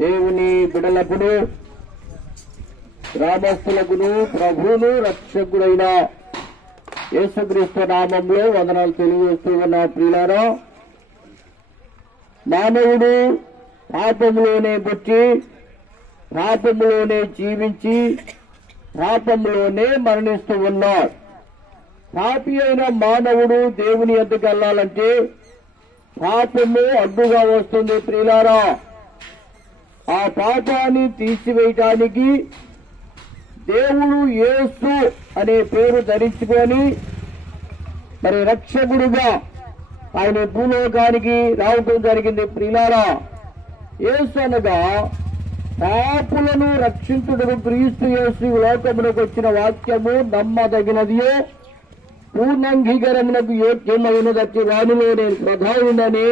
దేవుని బిడలకును గ్రామస్తులకును ప్రభువును రక్షకుడైన యేసుక్రీస్తు నామంలో వందనాలు తెలియజేస్తూ ఉన్న ప్రియులారా, మానవుడు పాపములోనే పుట్టి పాపములోనే జీవించి పాపములోనే మరణిస్తూ ఉన్నాడు. పాపి అయిన మానవుడు దేవుని యొద్దకు వెళ్ళాలంటే పాపము అడ్డుగా వస్తుంది. ప్రియులారా, ఆ పాపాన్ని తీసివేయటానికి దేవుడు యేసు అనే పేరు ధరించుకొని మరి రక్షకుడుగా ఆయన భూలోకానికి రావటం జరిగింది. ప్రియులారా, యేసు అనగా పాపులను రక్షించుటకు క్రీస్తు యేసు లోకమునకు వచ్చిన వాక్యము నమ్మదగినదియో పూర్ణంగీకరమునకు యోగ్యమైనదట్టి వానిలో నేను ప్రధానుడని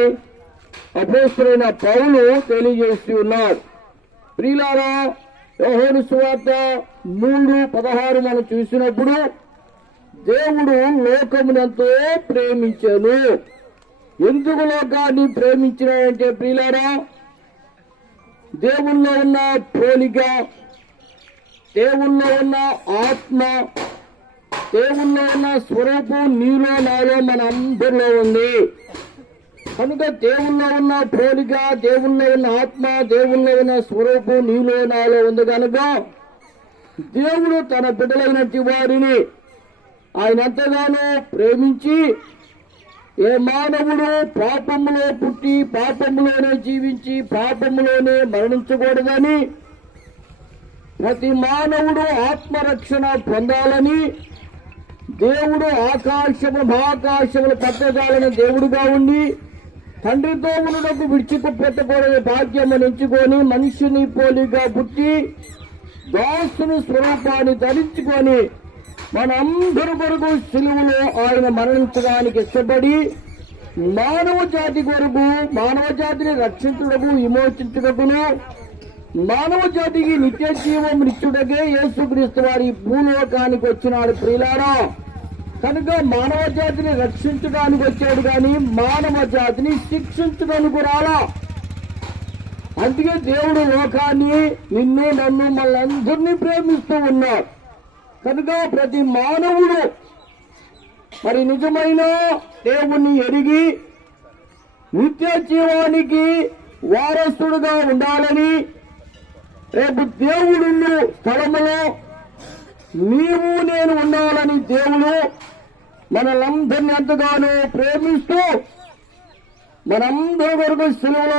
అపోస్తలుడైన పౌలు తెలియజేస్తూ ఉన్నాడు. ప్రియులారా, యోహాను సువార్త 3:16 మనం చూసినప్పుడు దేవుడు లోకమునంతో ప్రేమించెను. ఎందుకు లోకాన్ని ప్రేమించినాడంటే ప్రియులారా, దేవుల్లో ఉన్న పోలిక, దేవుల్లో ఉన్న ఆత్మ, దేవుల్లో ఉన్న స్వరూపం నీలో నాలో మన అందరిలో ఉంది. కనుక దేవుల్లో ఉన్న పోలిక, దేవుల్లో ఉన్న ఆత్మ, దేవుల్లో ఉన్న స్వరూపం నీలో నాలో ఉంది కనుక దేవుడు తన బిడ్డలైనటువంటి వారిని ఆయన ఎంతగానో ప్రేమించి, ఏ మానవుడు పాపములో పుట్టి పాపములోనే జీవించి పాపములోనే మరణించకూడదని, ప్రతి మానవుడు ఆత్మరక్షణ పొందాలని దేవుడు మహాకాశములు పట్టజాలని దేవుడుగా ఉండి తండ్రితో ఉన్నకు విడిచిపెట్టకూడని భాగ్యము ఎంచుకొని మనిషిని పోలిగా పుట్టి దాసుని స్వరూపాన్ని ధరించుకొని మనందరి కొరకు సిలువలో ఆయన మరణించడానికి ఇష్టపడి మానవ జాతి కొరకు, మానవ జాతిని రక్షించుటకు, విమోచించుటకును, మానవ జాతికి నిత్య జీవం నిచ్చుటకే యేసుక్రీస్తు వారి భూలోకానికి వచ్చినాడు. ప్రియులారా, కనుక మానవ జాతిని రక్షించడానికి వచ్చాడు కానీ మానవ జాతిని శిక్షించడానికి రాలా. అందుకే దేవుడు లోకాన్ని, నిన్ను, నన్ను, మనందరినీ ప్రేమిస్తూ ఉన్నాడు. కనుక ప్రతి మానవుడు మరి నిజమైన దేవుణ్ణి ఎరిగి నిత్య జీవానికి వారసుడుగా ఉండాలని, రేపు దేవుడు స్థలములో నీవు నేను ఉండాలని దేవుడు మనలందరినీ ఎంతగానో ప్రేమిస్తూ మనందరి వరకు సిలువలో